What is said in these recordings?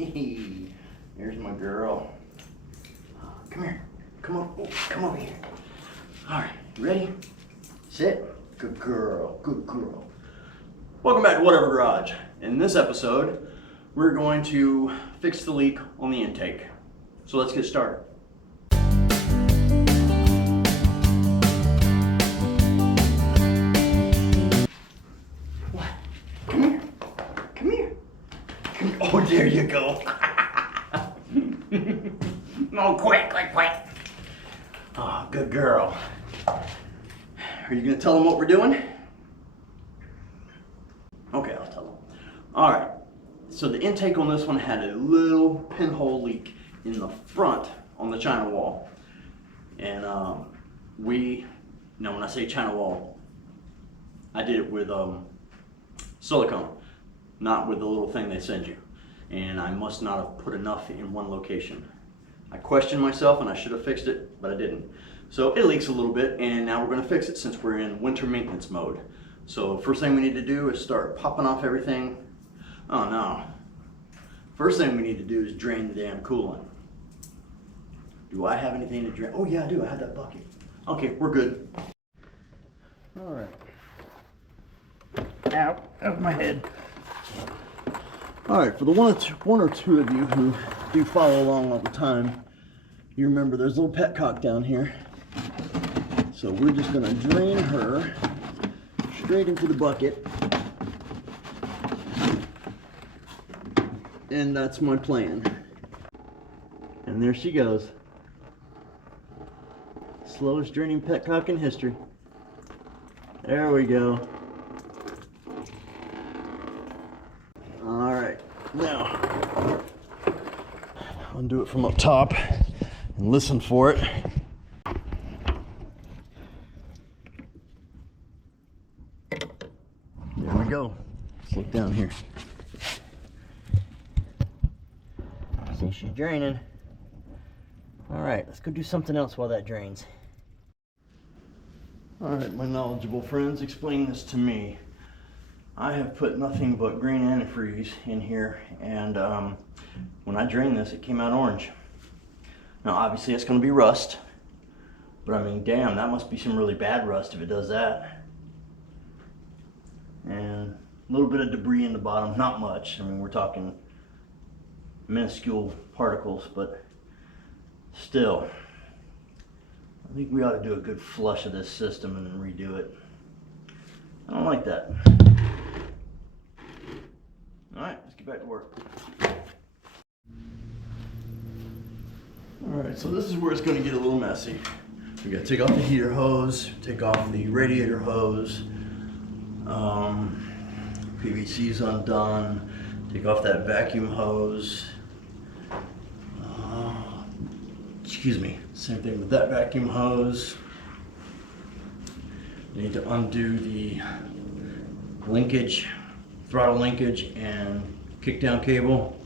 There's my girl. Come here. Come on. Oh, come over here. All right, you ready? Sit. Good girl. Good girl. Welcome back to Whatever Garage. In this episode, we're going to fix the leak on the intake. So let's get started. What? Come here. Come here. Oh, there you go. Oh, quick. Oh, good girl. Are you going to tell them what we're doing? Okay, I'll tell them. All right. So the intake on this one had a little pinhole leak in the front on the China wall. And when I say China wall, I did it with silicone, not with the little thing they send you. And I must not have put enough in one location. I questioned myself and I should have fixed it, but I didn't. So it leaks a little bit, and now we're going to fix it since we're in winter maintenance mode. So first thing we need to do is start popping off everything. Oh no. First thing we need to do is drain the damn coolant. Do I have anything to drain? Oh yeah, I do. I have that bucket. Okay, we're good. All right. Out of my head. All right, for the one or two of you who do follow along all the time, you remember there's a little petcock down here. So we're just gonna drain her straight into the bucket. And that's my plan. And there she goes. Slowest draining petcock in history. There we go. All right, now I'll do it from up top and listen for it. There we go. Let's look down here. See, she's draining. All right, let's go do something else while that drains. All right, my knowledgeable friends, explain this to me. I have put nothing but green antifreeze in here, and when I drained this, it came out orange. Now, obviously, it's going to be rust, but I mean, damn, that must be some really bad rust if it does that. And a little bit of debris in the bottom, not much. I mean, we're talking minuscule particles, but still, I think we ought to do a good flush of this system and then redo it. I don't like that. All right, let's get back to work. All right, so this is where it's going to get a little messy. We got to take off the heater hose, take off the radiator hose. PVC's undone. Take off that vacuum hose. Excuse me. Same thing with that vacuum hose. You need to undo the linkage, throttle linkage and kickdown cable,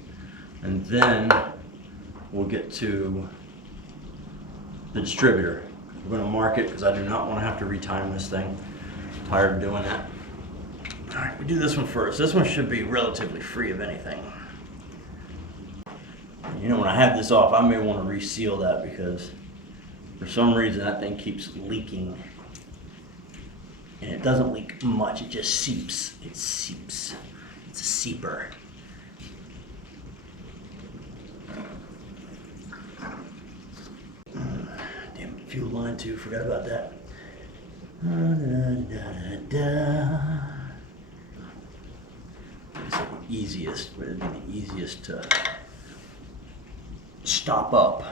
and then we'll get to the distributor. We're going to mark it because I do not want to have to retime this thing. I'm tired of doing that. All right, we do this one first. This one should be relatively free of anything. You know, when I have this off, I may want to reseal that because for some reason that thing keeps leaking. And it doesn't leak much, it just seeps. It seeps. It's a seeper. Damn, fuel line too, forgot about that. It's the easiest, but it'd be the easiest to stop up.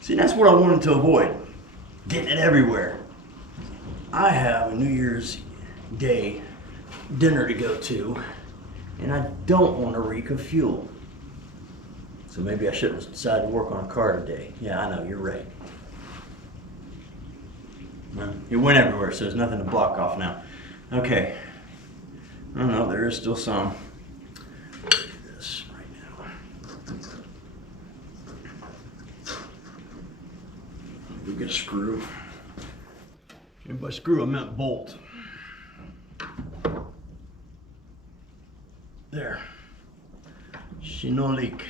See, that's what I wanted to avoid, getting it everywhere. I have a New Year's Day dinner to go to, and I don't want to reek of fuel. So maybe I shouldn't have decided to work on a car today. Yeah, I know, you're right. Well, it went everywhere, so there's nothing to block off now. Okay. Oh no, there is still some. Let's do this right now. Go get a screw. And by screw, I meant bolt. there. She no leak.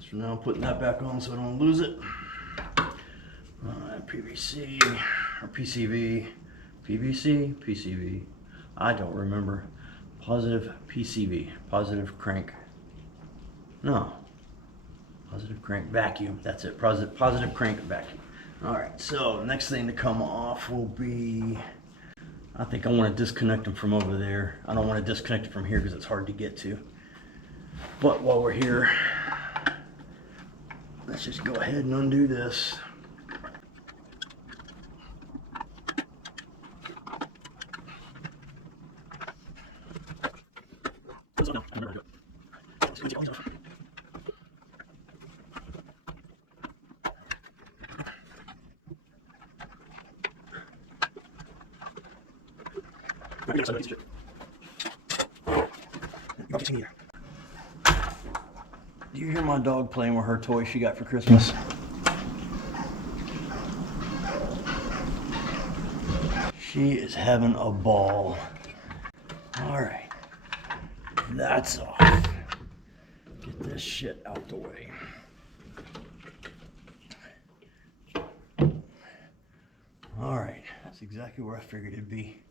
So now I'm putting that back on so I don't lose it. PVC or PCV, PVC, PCV. I don't remember. Positive PCV, positive crank. No, positive crank vacuum. That's it. Positive crank vacuum. All right. So next thing to come off will be. I think I want to disconnect them from over there. I don't want to disconnect it from here because it's hard to get to. But while we're here, let's just go ahead and undo this. Do you hear my dog playing with her toy she got for Christmas? She is having a ball. All right, that's off. Get this shit out the way. All right, that's exactly where I figured it'd be.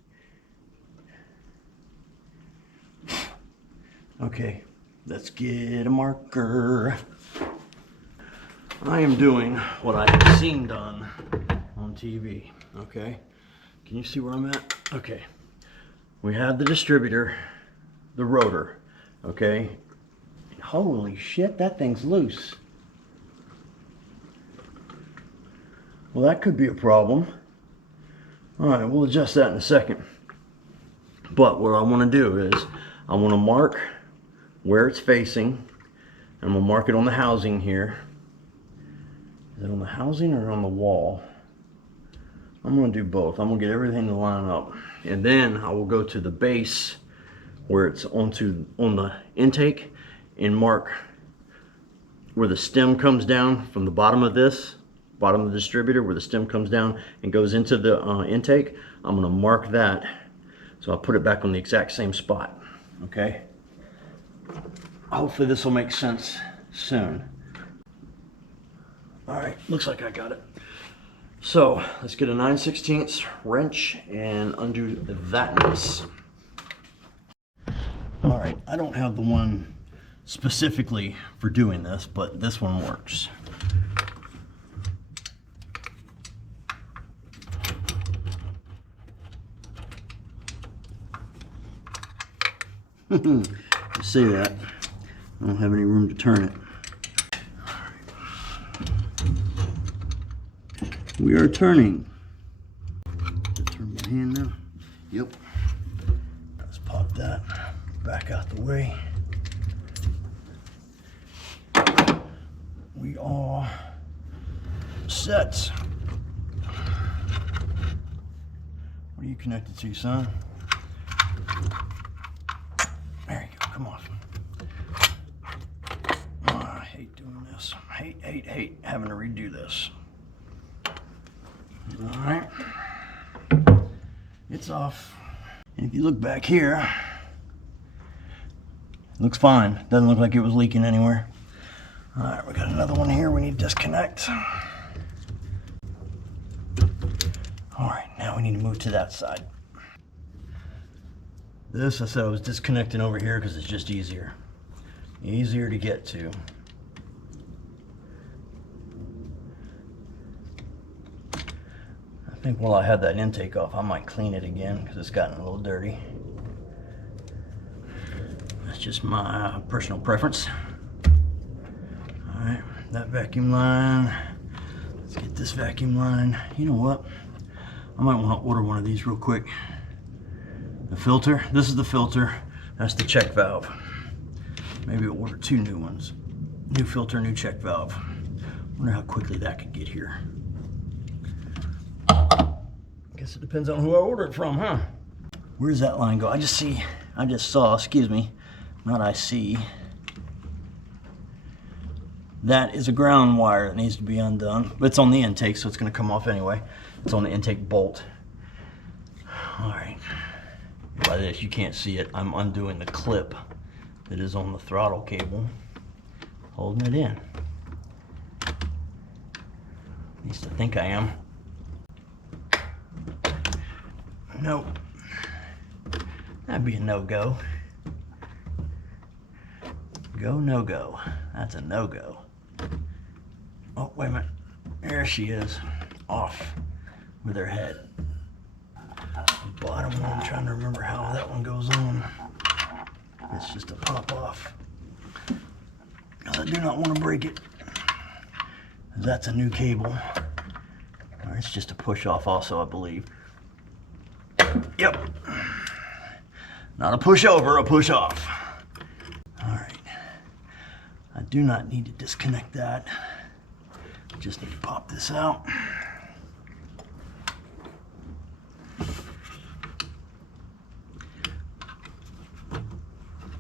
Okay, let's get a marker. I am doing what I have seen done on TV, okay? Can you see where I'm at? Okay, we have the distributor, the rotor, okay? Holy shit, that thing's loose. Well, that could be a problem. All right, we'll adjust that in a second. But what I want to do is I want to mark where it's facing. I'm going to mark it on the housing here. Is it on the housing or on the wall? I'm going to do both. I'm going to get everything to line up. And then I will go to the base where it's on the intake and mark where the stem comes down from the bottom of this, bottom of the distributor, where the stem comes down and goes into the intake. I'm going to mark that. So I'll put it back on the exact same spot. Okay? Hopefully this will make sense soon. All right, looks like I got it. So let's get a 9/16 wrench and undo that mess. All right, I don't have the one specifically for doing this, but this one works. You see that? I don't have any room to turn it. We are turning. Turn my hand now. Yep. Let's pop that back out the way. We are set. What are you connected to, son? There you go. Come on. Oh, I hate doing this. Hate having to redo this. All right, it's off. And if you look back here, it looks fine. Doesn't look like it was leaking anywhere. All right, we got another one here we need to disconnect. All right, now we need to move to that side. This, I said I was disconnecting over here because it's just easier to get to. I think while I had that intake off, I might clean it again because it's gotten a little dirty. That's just my personal preference. All right, that vacuum line. Let's get this vacuum line. You know what? I might want to order one of these real quick. The filter, this is the filter. That's the check valve. Maybe I'll order 2 new ones. New filter, new check valve. Wonder how quickly that could get here. Guess it depends on who I order it from, huh? Where does that line go? I just saw, excuse me, not I see. That is a ground wire that needs to be undone, but it's on the intake, so it's gonna come off anyway. It's on the intake bolt. All right, By this, you can't see it. I'm undoing the clip that is on the throttle cable, holding it in. At least I think I am. Nope. That'd be a no-go. Go, no-go. That's a no-go. Oh, wait a minute. There she is. Off with her head. The bottom one, I'm trying to remember how that one goes on. It's just a pop off. Because I do not want to break it. That's a new cable. Or it's just a push off also, I believe. Yep. Not a push over, a push off. All right. I do not need to disconnect that. Just need to pop this out.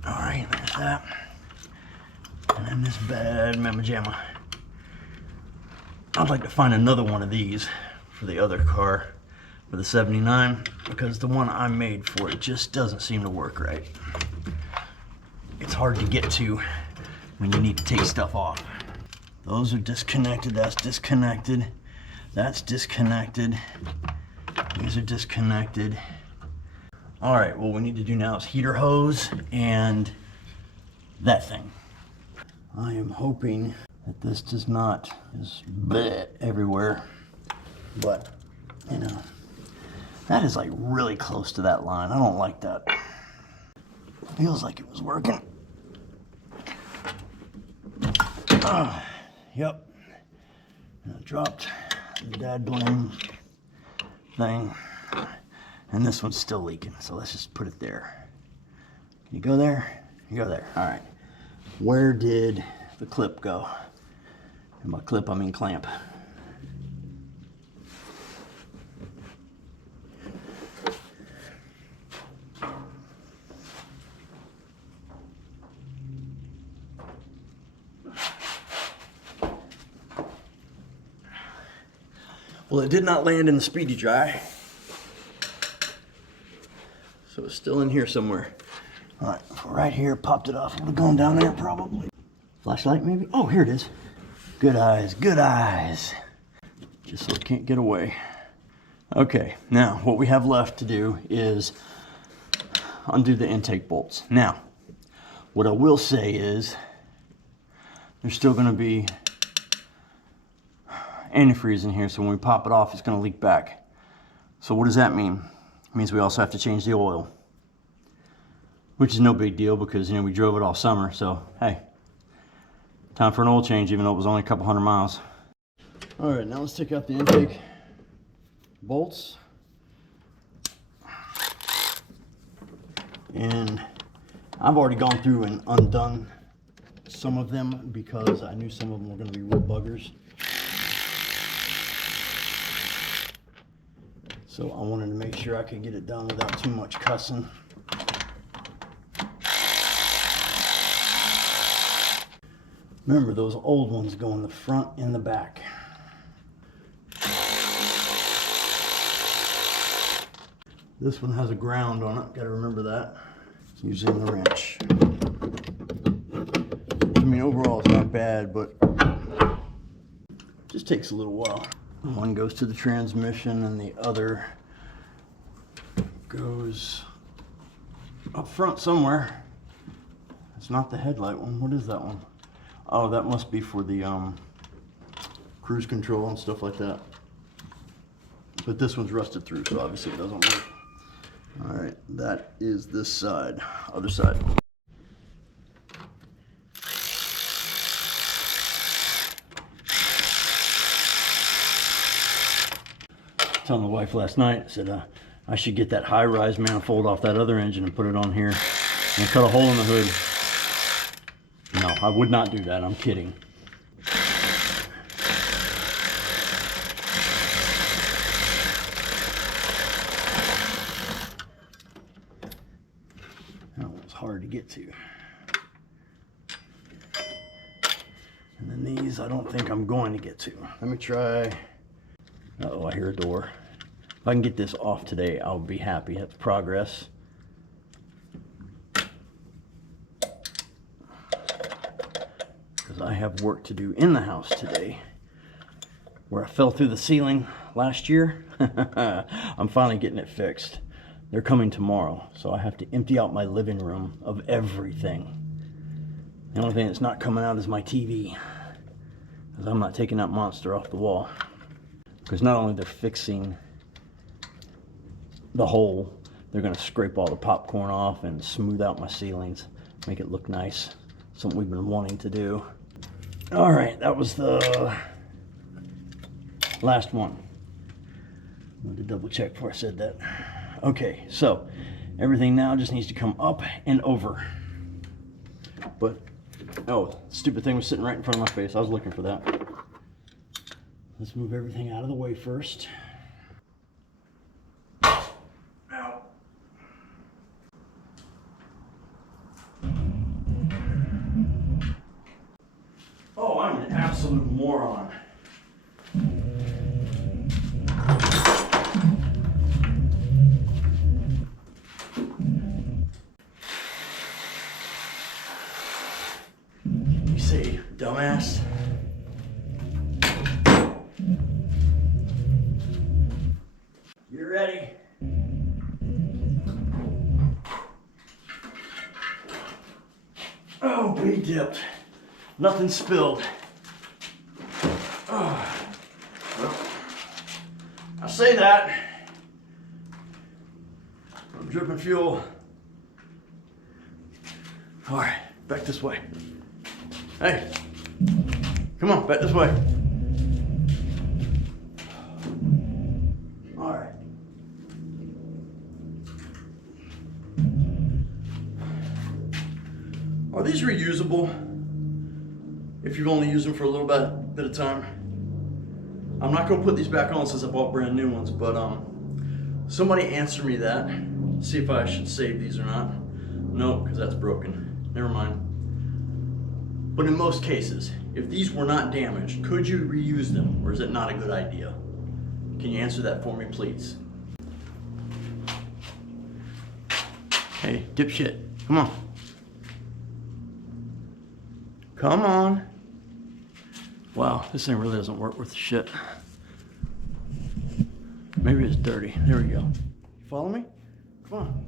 All right, there's that. And then this bad mamma jamma. I'd like to find another one of these for the other car, for the 79, because the one I made for it just doesn't seem to work right. It's hard to get to when you need to take stuff off. Those are disconnected, that's disconnected, that's disconnected, these are disconnected. All right, what we need to do now is heater hose and that thing. I am hoping that this does not just bleh everywhere, but you know, that is like really close to that line. I don't like that. Feels like it was working. Yep. And I dropped the dad blame thing, and this one's still leaking, so let's just put it there. You go there, you go there. All right. Where did the clip go? And by clip, I mean clamp. Well, it did not land in the speedy dry, so it's still in here somewhere. All right, right here, popped it off. It would have gone down there probably. Flashlight maybe? Oh, here it is. Good eyes, good eyes. Just so it can't get away. Okay, now what we have left to do is undo the intake bolts. Now, what I will say is there's still gonna be antifreeze in here, so when we pop it off, it's gonna leak back. So what does that mean? It means we also have to change the oil, which is no big deal because, you know, we drove it all summer, so hey, time for an oil change, even though it was only a couple hundred miles. All right, now let's take out the intake bolts. And I've already gone through and undone some of them because I knew some of them were gonna be real buggers. So I wanted to make sure I could get it done without too much cussing. Remember, those old ones go in the front and the back. This one has a ground on it, gotta remember that. Using the wrench. I mean, overall it's not bad, but it just takes a little while. One goes to the transmission and the other goes up front somewhere. It's not the headlight one. What is that one? Oh, that must be for the cruise control and stuff like that. But this one's rusted through, so obviously it doesn't work. All right, that is this side, other side. Telling the wife last night, I said I should get that high-rise manifold off that other engine and put it on here and cut a hole in the hood. No, I would not do that. I'm kidding. That one's hard to get to. And then these I don't think I'm going to get to. Let me try. Uh-oh, I hear a door. If I can get this off today, I'll be happy. That's progress. because I have work to do in the house today. Where I fell through the ceiling last year, I'm finally getting it fixed. They're coming tomorrow, so I have to empty out my living room of everything. The only thing that's not coming out is my TV, because I'm not taking that monster off the wall. Because not only they're fixing the hole, they're going to scrape all the popcorn off and smooth out my ceilings, make it look nice. Something we've been wanting to do. All right, that was the last one. I wanted to double check before I said that. Okay, so everything now just needs to come up and over. But, oh, stupid thing was sitting right in front of my face. I was looking for that. Let's move everything out of the way first. Ow. Oh, I'm an absolute moron. You see, dumbass. You ready? Oh, be dipped. Nothing spilled. Oh. Well, I say that. I'm dripping fuel. All right, back this way. Hey, come on, back this way. All right. Are these reusable if you've only used them for a little bit of time? I'm not gonna put these back on since I bought brand new ones, but somebody answer me that. See if I should save these or not. No, because that's broken. Never mind. But in most cases, if these were not damaged, could you reuse them, or is it not a good idea? Can you answer that for me, please? Hey, dipshit, come on. Come on. Wow, this thing really doesn't work worth the shit. Maybe it's dirty. There we go. You follow me? Come on.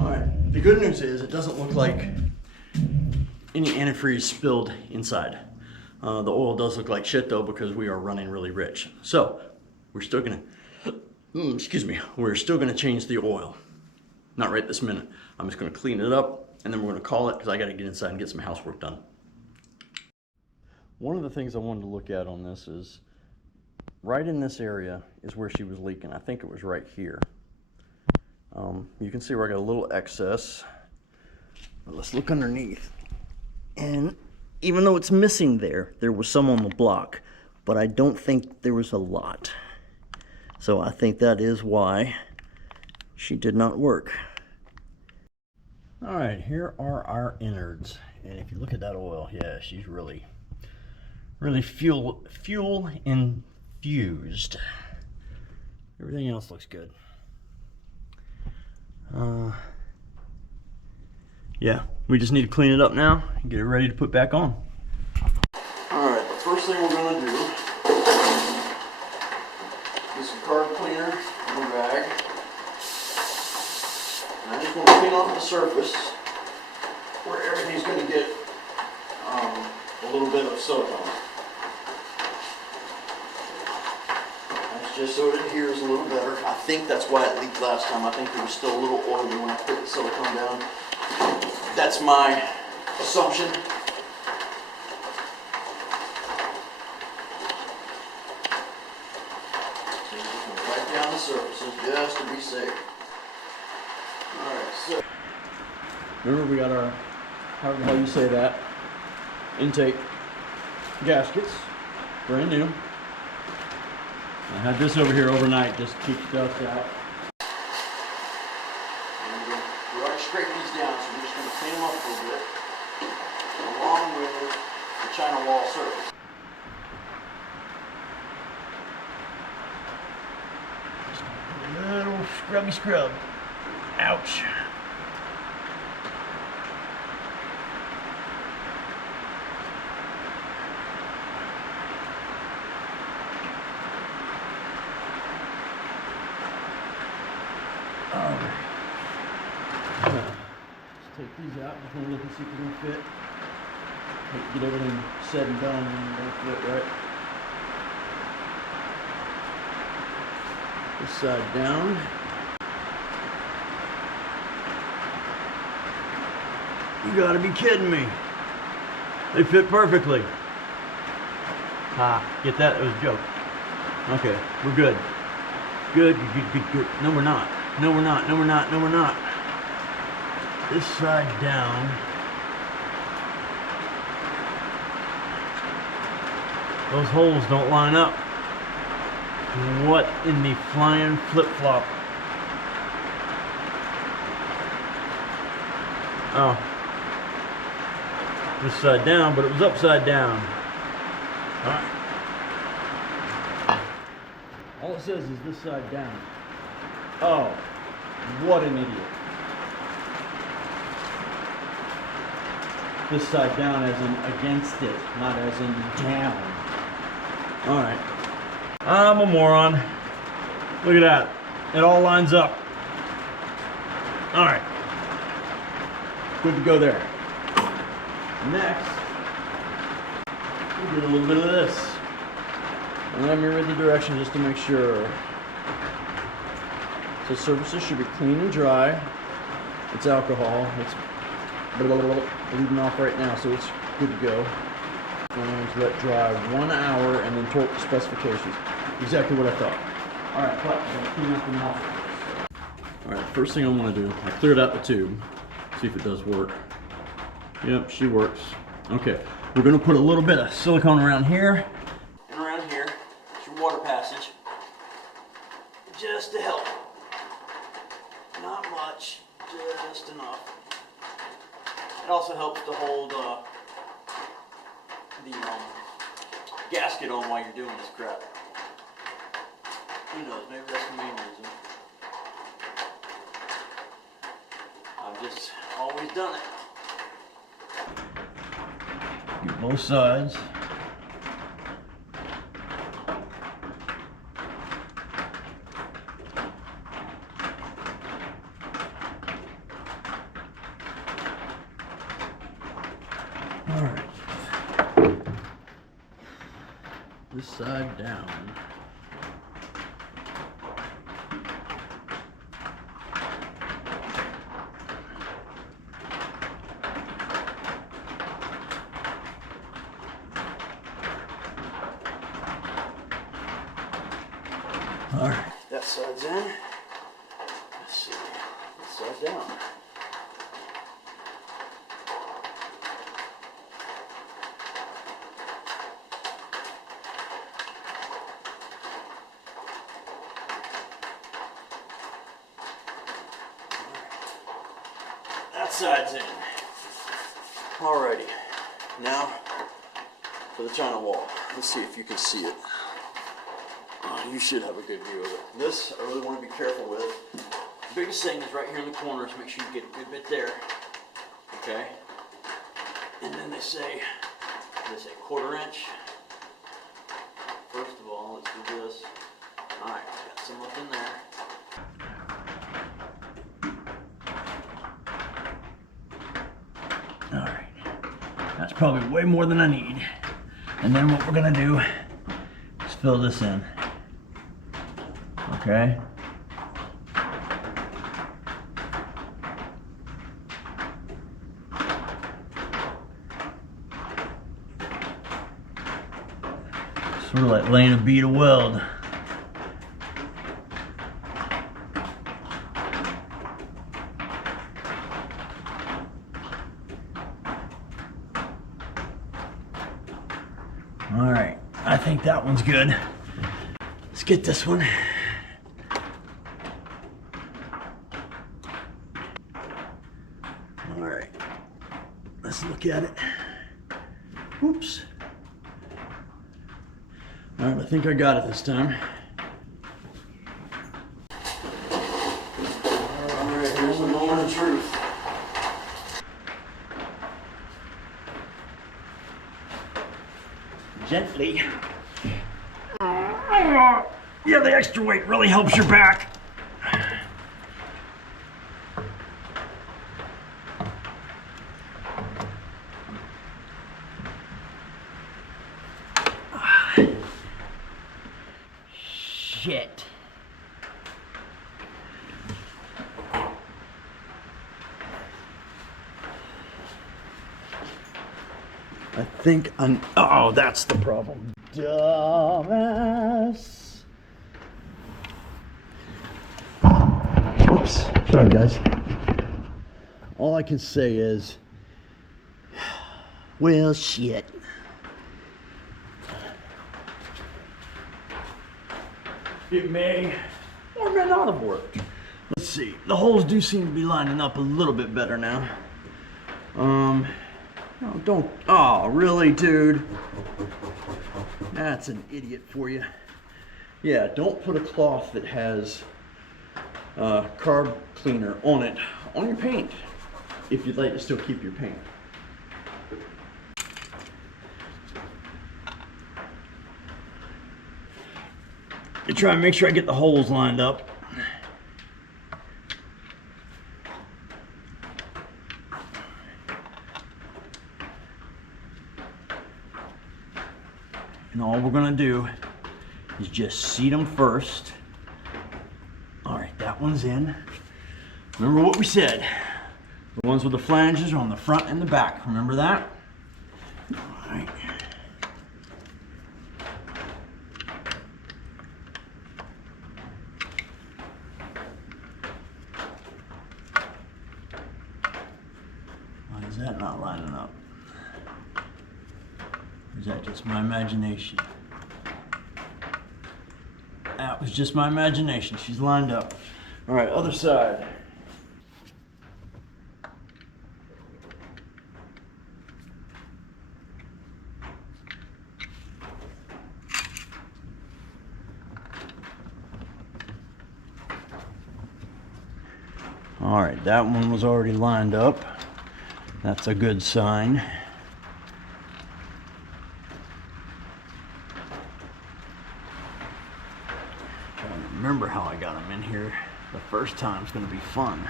All right, the good news is it doesn't look like any antifreeze spilled inside. The oil does look like shit though because we are running really rich. So we're still gonna, excuse me, we're still gonna change the oil. Not right this minute. I'm just gonna clean it up and then we're gonna call it because I gotta get inside and get some housework done. One of the things I wanted to look at on this is right in this area is where she was leaking. I think it was right here. You can see where I got a little excess. But let's look underneath. And even though it's missing there was some on the block, but I don't think there was a lot. So I think that is why she did not work. All right, here are our innards. And if you look at that oil, yeah, she's really fuel infused. Everything else looks good. Yeah, we just need to clean it up now and get it ready to put back on. Alright, the first thing we're going to do is some carb cleaner in a bag. And I just want to clean off the surface where everything's going to get a little bit of silicone. Just so it adheres a little better. I think that's why it leaked last time. I think there was still a little oily when I put the silicone down. That's my assumption. So you're just going to wipe down the surfaces just to be safe. Alright, so remember we got our, however the hell you say that, intake gaskets, brand new. I had this over here overnight just to keep dust out. And we already scraped these down, so we're just going to clean them up a little bit, along with the china wall surface. Just a little scrubby scrub. Ouch. Let's take these out. Just want to look and see if they're going to fit. Get everything said and done and they'll fit right. This side down. You gotta be kidding me. They fit perfectly. Get that? It was a joke. Okay, we're good. Good. No, we're not. No, we're not. No, we're not. No, we're not. This side down. Those holes don't line up. What in the flying flip-flop? Oh. This side down, but it was upside down. Alright. All it says is this side down. Oh, what an idiot. This side down as in against it, not as in down. Alright. I'm a moron. Look at that. It all lines up. Alright. Good to go there. Next, we'll do a little bit of this. And let me read the directions just to make sure. So surfaces should be clean and dry. It's alcohol. It's bleeding off right now, so it's good to go. Flames let dry 1 hour and then torque the specifications. Exactly what I thought. Alright, but I'm gonna clean up the mouth. Alright, first thing I'm gonna do, I cleared out the tube. See if it does work. Yep, she works. Okay, we're gonna put a little bit of silicone around here. And around here, it's your water passage. Just to help. Not much, just enough. It also helps to hold the gasket on while you're doing this crap. Who knows, maybe that's the main reason. I've just always done it. Get both sides. All right. This side down. All right, that side's in. Let's see, this side's down. That side's in. Alrighty, now for the China wall. Let's see if you can see it. You should have a good view of it. This I really want to be careful with. The biggest thing is right here in the corners. Make sure you get a good bit there. Okay. And then they say 1/4 inch. First of all, let's do this. All right, got some up in there. All right, that's probably way more than I need. And then what we're gonna do is fill this in. Okay. Sort of like laying a bead of weld. All right, I think that one's good. Let's get this one. All right, let's look at it. Oops. All right, I think I got it this time. All right, here's the moment of truth. Gently. Yeah, the extra weight really helps your back. shit. I think I'm, oh, that's the problem. Dumbass. Oops, sorry guys. All I can say is, well, shit. It may or may not have worked. Let's see. The holes do seem to be lining up a little bit better now. No, don't. Oh, really, dude? That's an idiot for you. Yeah, don't put a cloth that has carb cleaner on it on your paint if you'd like to still keep your paint. I try and make sure I get the holes lined up. And all we're gonna do is just seat them first. All right, that one's in. Remember what we said. The ones with the flanges are on the front and the back. Remember that? All right. Why is that not lining up? Or is that just my imagination? That was just my imagination. She's lined up. All right, other side. All right, that one was already lined up. That's a good sign. Trying to remember how I got them in here. The first time's gonna be fun.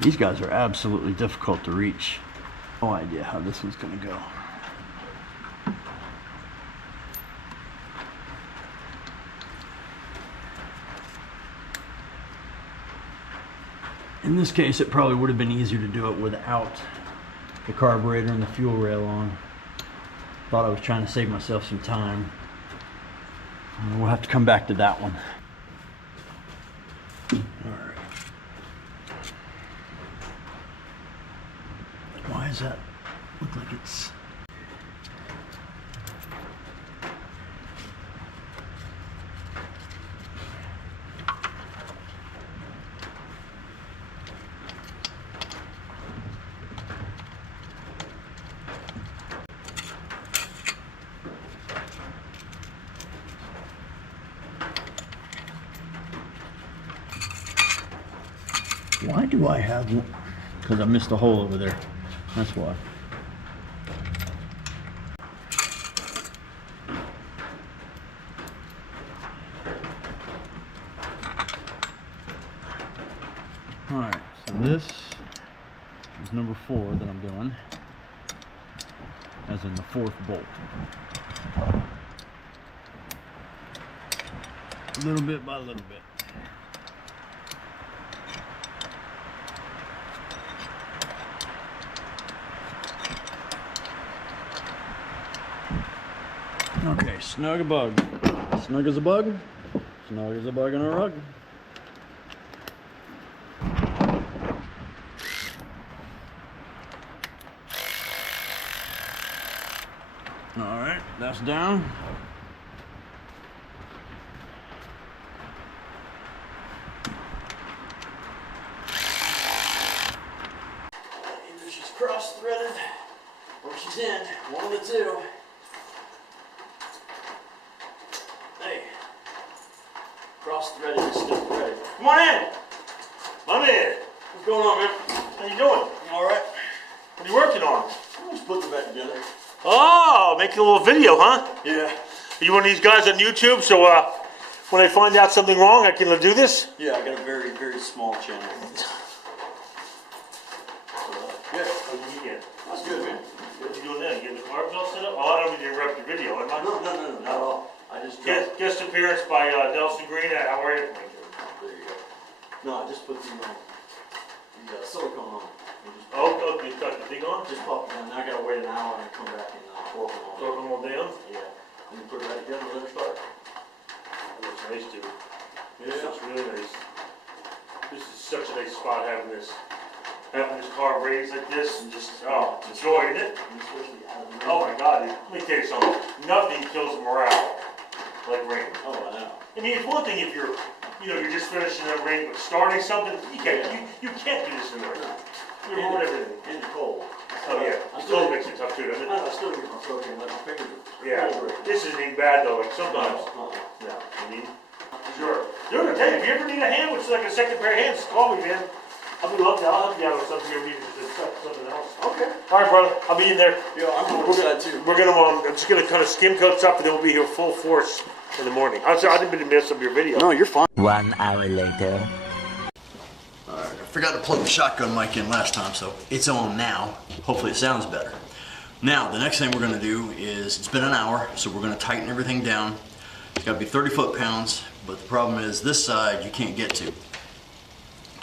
These guys are absolutely difficult to reach. No idea how this one's gonna go. In this case, it probably would have been easier to do it without the carburetor and the fuel rail on. Thought I was trying to save myself some time. We'll have to come back to that one. All right. Why does that look like it's... Why do I have one? Because I missed a hole over there. That's why. Alright, so this is number 4 that I'm doing. As in the 4th bolt. Little bit by little bit. Okay, snug a bug. Snug as a bug. Snug as a bug in a rug. Alright, that's down. Either she's cross-threaded or she's in. One of the two. Cross-threaded and still threaded. Come on in! My man! What's going on, man? How you doing? All right. What are you working on? I'm just putting it back together. Oh, making a little video, huh? Yeah. Are you one of these guys on YouTube, so when I find out something wrong, I can do this? Yeah, I got a very, very small channel. Yeah. That's good, man. What you doing there? You getting the carbs all set up? Oh, I don't mean to interrupt your video, am I? No, not at all. I just dropped. Guest appearance by Nelson Green. How are you? There you go. No, I just put the silicone on. Oh, you got the thing on? Just pop it down. Now I gotta wait an hour and come back and torque them on. Torque them all down? Yeah. And you put it back together and let it start. That looks nice too. Yeah. This looks really nice. This is such a nice spot having this car raised like this and just, oh, it's joy, isn't it? Especially out of the Oh my God, dude. Let me tell you something. Nothing kills morale like rain. Oh, I know. I mean, it's one thing if you're just finishing a ring, but starting something, you can't do this in the rain. You're ruining everything. And the cold. Oh yeah, the cold makes it tough too, doesn't it? I still get my soaking, like my fingers. Yeah, this isn't even bad though, like sometimes. No. Yeah, I mean, sure. They're gonna tell you, if you ever need a hand with like a second pair of hands, call me, man. I'll be lucky, I'll help you out with something you need something else. Okay. All right, brother, I'll be in there. Yeah, I'm going to that too. We're gonna, I'm just gonna kind of skim coat stuff and then we'll be here full force in the morning. I'm sorry, I didn't mean to mess up your video. No, you're fine. 1 hour later. Alright, I forgot to plug the shotgun mic in last time, so it's on now. Hopefully it sounds better. Now, the next thing we're gonna do is, it's been an hour, so we're gonna tighten everything down. It's gotta be 30 foot-pounds, but the problem is this side you can't get to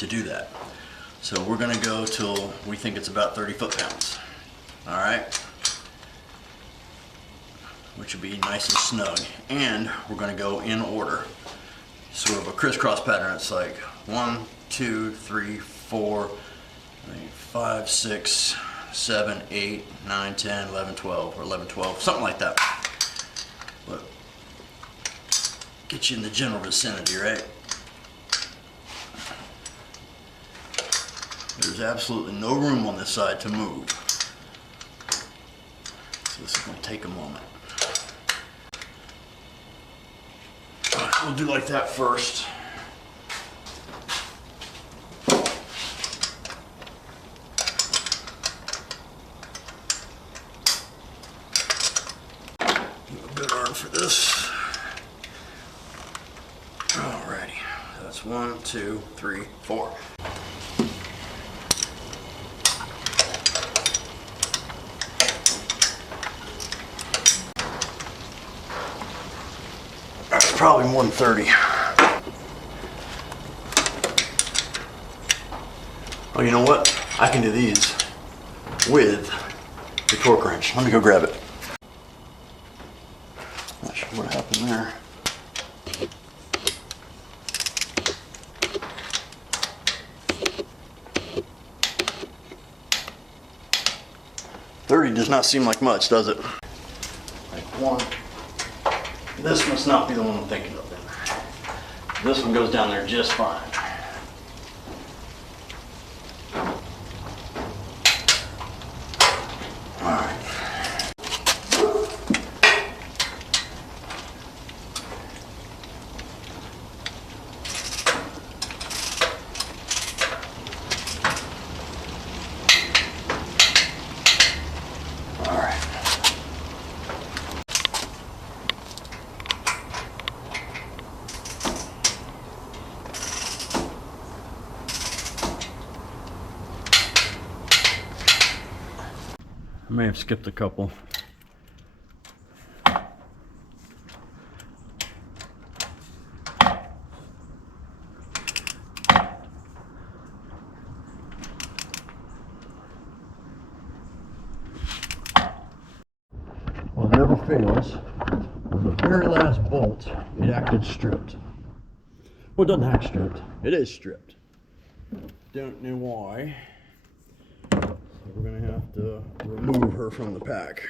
do that. So we're gonna go till we think it's about 30 foot-pounds. Alright? Which will be nice and snug. And we're gonna go in order. Sort of a crisscross pattern. It's like 1, 2, 3, 4, 5, 6, 7, 8, 9, 10, 11, 12, or 11, 12, something like that. But get you in the general vicinity, right? There's absolutely no room on this side to move. So this is going to take a moment. We'll do like that first. A good arm for this. Alrighty, that's 1, 2, 3, 4. That's probably more than 30. Oh, you know what? I can do these with the torque wrench. Let me go grab it. Not sure what happened there. $30 does not seem like much, does it? Like one. This must not be the one I'm thinking of then. This one goes down there just fine. Alright. I may have skipped a couple. Well, it never fails. The very last bolt, it acted stripped. Well, it doesn't act stripped. It is stripped. Don't know why. We're gonna have to remove her from the pack.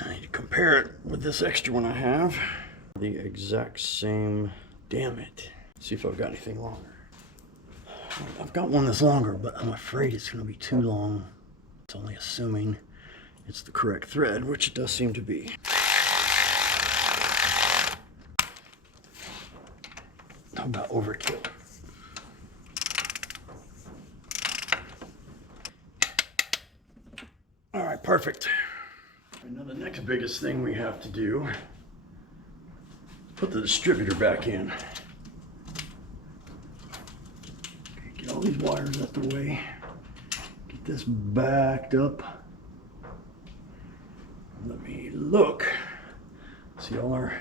I need to compare it with this extra one I have. The exact same, damn it. See if I've got anything longer. I've got one that's longer, but I'm afraid it's gonna be too long. It's only assuming it's the correct thread, which it does seem to be. How about overkill? All right, perfect. Now the next biggest thing we have to do is put the distributor back in. all these wires out the way. Get this backed up. Let me look. See all our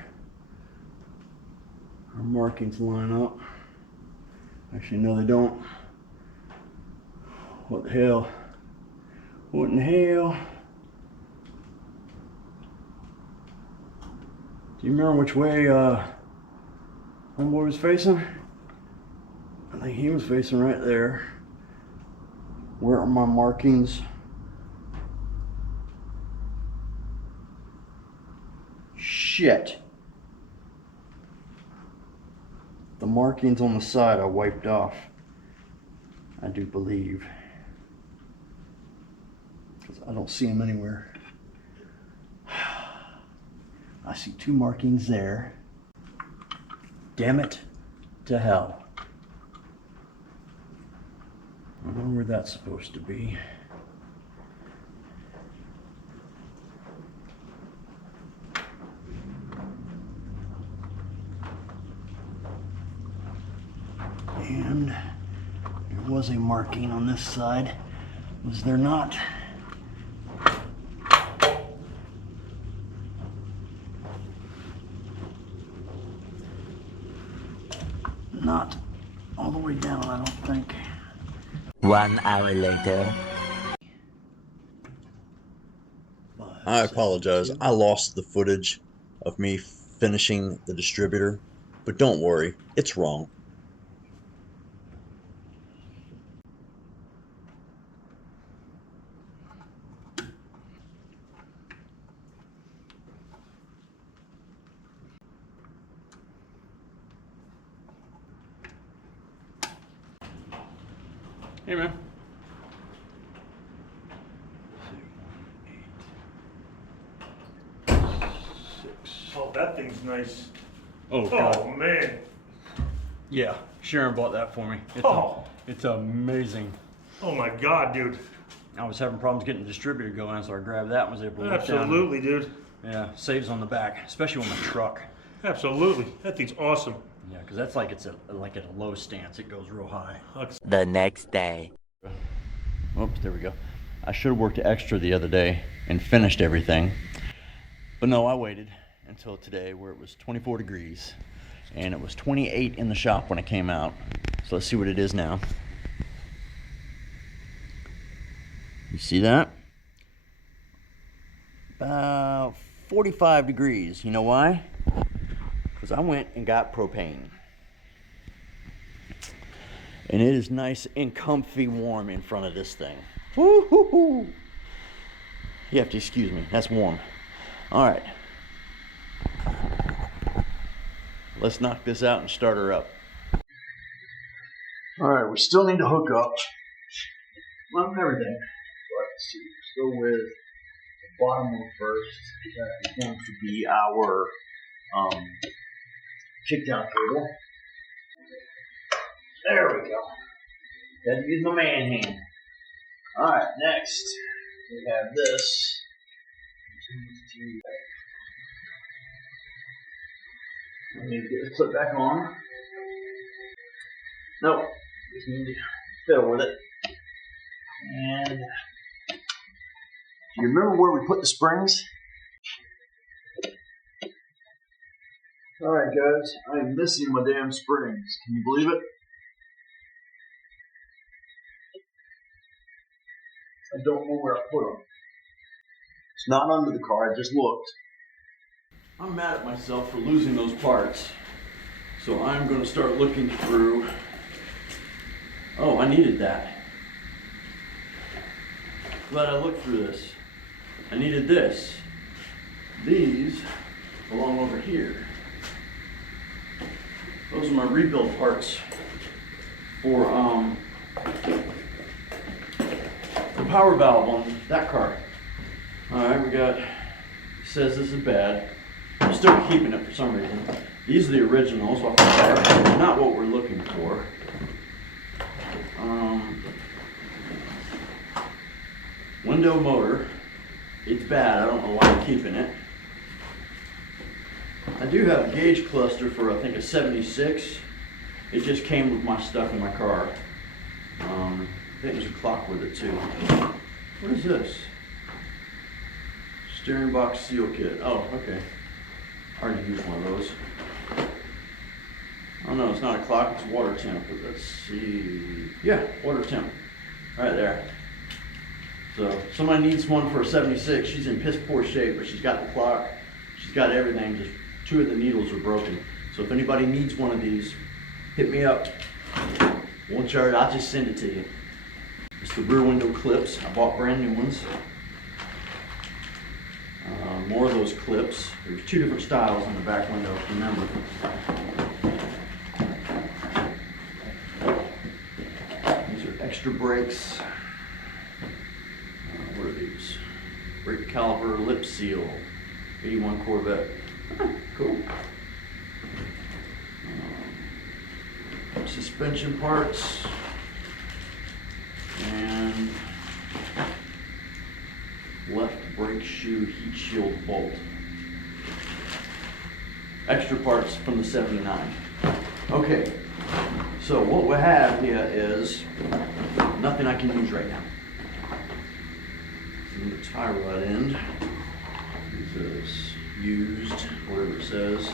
markings line up. Actually, no, they don't. What the hell? What in the hell? Do you remember which way homeboy was facing? I think he was facing right there. Where are my markings? Shit. The markings on the side I wiped off, I do believe. Because I don't see them anywhere. I see two markings there. Damn it to hell. I don't know where that's supposed to be. And there was a marking on this side. Was there not? Not all the way down, I don't think. 1 hour later. I apologize. I lost the footage of me finishing the distributor, but don't worry, it's wrong. Hey, man. Oh, that thing's nice. Oh, Oh, God. man. Yeah, Sharon bought that for me. It's amazing. Oh my God, dude. I was having problems getting the distributor going, so I grabbed that and was able to lift down. Absolutely, dude. Yeah, saves on the back, especially on the truck. Absolutely. That thing's awesome. Yeah, because that's like like at a low stance. It goes real high. The next day. Oops, there we go. I should have worked extra the other day and finished everything. But no, I waited until today where it was 24 degrees. And it was 28 in the shop when it came out. So let's see what it is now. You see that? About 45 degrees. You know why? Because I went and got propane. And it is nice and comfy warm in front of this thing. Woo-hoo-hoo. You have to excuse me, that's warm. All right. Let's knock this out and start her up. All right, we still need to hook up. Well, everything. Let's see, let's go with the bottom one first. That is going to be our kickdown cable. There we go. Gotta use my man hand. Alright, next we have this. I need to get this clip back on. Nope, just need to fiddle with it. And do you remember where we put the springs? Alright guys, I am missing my damn springs. Can you believe it? I don't know where I put them. It's not under the car, I just looked. I'm mad at myself for losing those parts. So I'm going to start looking through. Oh, I needed that. Glad I looked through this. I needed this. These belong over here. Those are my rebuild parts for the power valve on that car. Alright, we got, says this is bad. I'm still keeping it for some reason. These are the originals off the car, not what we're looking for. Window motor, it's bad, I don't know why I'm keeping it. I do have a gauge cluster for I think a 76. It just came with my stuff in my car. I think there's a clock with it too. What is this? Steering box seal kit. Oh, okay. I already used one of those. Oh no, it's not a clock, it's water temp. But let's see. Yeah, water temp. Right there. So if somebody needs one for a 76. She's in piss poor shape, but she's got the clock. She's got everything. Just 2 of the needles are broken. So if anybody needs one of these, hit me up. Won't charge, I'll just send it to you. It's the rear window clips. I bought brand new ones. More of those clips. There's 2 different styles on the back window, remember. These are extra brakes. What are these? Brake caliper lip seal. 81 Corvette. Cool. Suspension parts. And left brake shoe heat shield bolt. Extra parts from the 79. Okay, so what we have here is nothing I can use right now. And the tie rod end. This is used, whatever it says.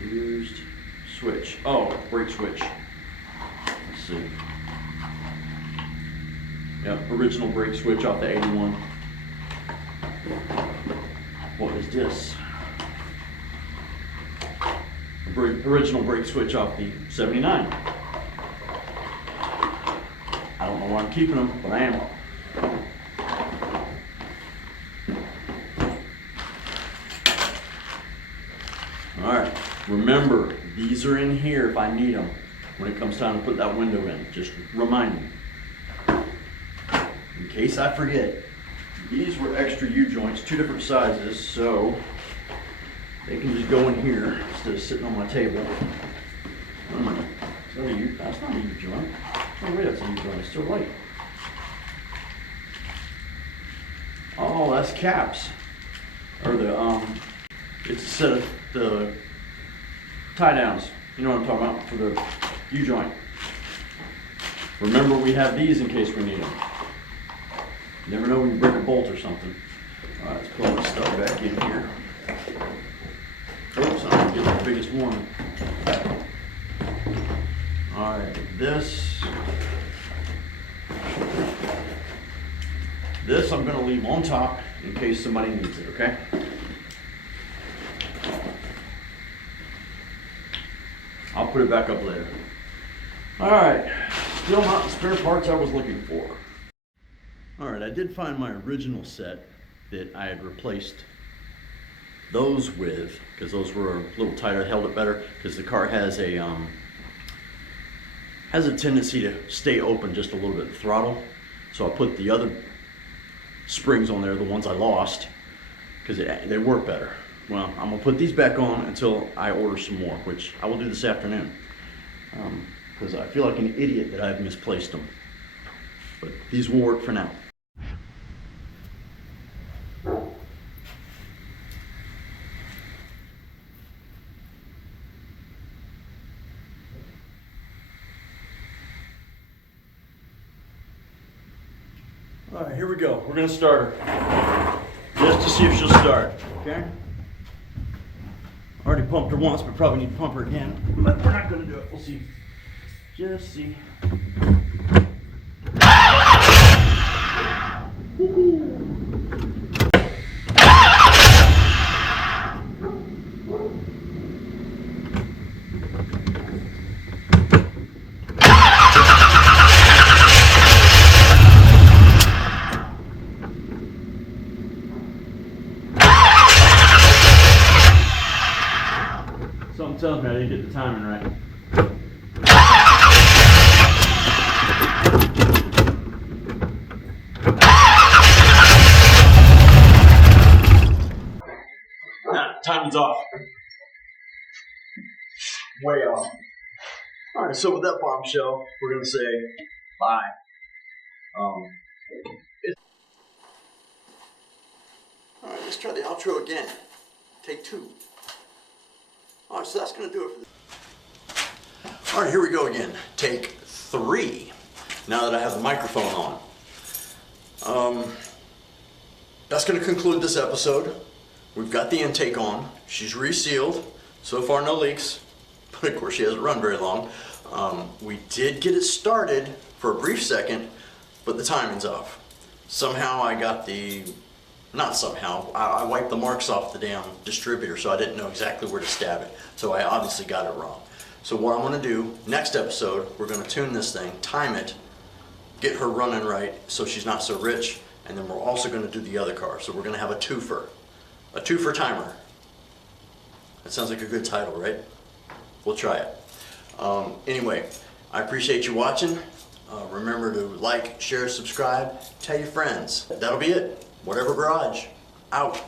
Used switch. Oh, brake switch. Let's see. Yep, original brake switch off the 81. What is this? Original brake switch off the 79. I don't know why I'm keeping them, but I am. Alright, remember, these are in here if I need them when it comes time to put that window in. Just remind me. In case I forget. These were extra U-joints, 2 different sizes, so they can just go in here instead of sitting on my table. Is that a U? That's not a U-joint. Oh wait, that's a U-joint. It's still light. Oh, that's caps. Or the it's a set of the tie downs. You know what I'm talking about for the U-joint. Remember, we have these in case we need them. You never know when you break a bolt or something. All right, let's pull this stuff back in here. Oops, I'm gonna get the biggest one. All right, this I'm gonna leave on top in case somebody needs it, okay? I'll put it back up later. All right, still not the spare parts I was looking for. All right, I did find my original set that I had replaced those with, because those were a little tighter, held it better, because the car has a tendency to stay open just a little bit, the throttle. So I put the other springs on there, the ones I lost, because they work better. Well, I'm gonna put these back on until I order some more, which I will do this afternoon, because I feel like an idiot that I've misplaced them. But these will work for now. All right, here we go. We're gonna start her, just to see if she'll start, okay? Already pumped her once, but probably need to pump her again. But we're not gonna do it, we'll see. Just see. Something tells me I didn't get the timing right. Timing's off. Way off. Alright, so with that bombshell, we're going to say bye. Alright, let's try the outro again. Take 2. Alright, so that's going to do it for this. Alright, here we go again. Take 3. now that I have the microphone on. That's going to conclude this episode. We've got the intake on. She's resealed. So far, no leaks. But of course, she hasn't run very long. We did get it started for a brief second, but the timing's off. Somehow I got not somehow, I wiped the marks off the damn distributor, so I didn't know exactly where to stab it. So I obviously got it wrong. So what I'm going to do, next episode, we're going to tune this thing, time it, get her running right so she's not so rich, and then we're also going to do the other car. So we're going to have a twofer timer. That sounds like a good title, right? We'll try it. Anyway, I appreciate you watching. Remember to like, share, subscribe, tell your friends. That'll be it. Whatever Garage, out.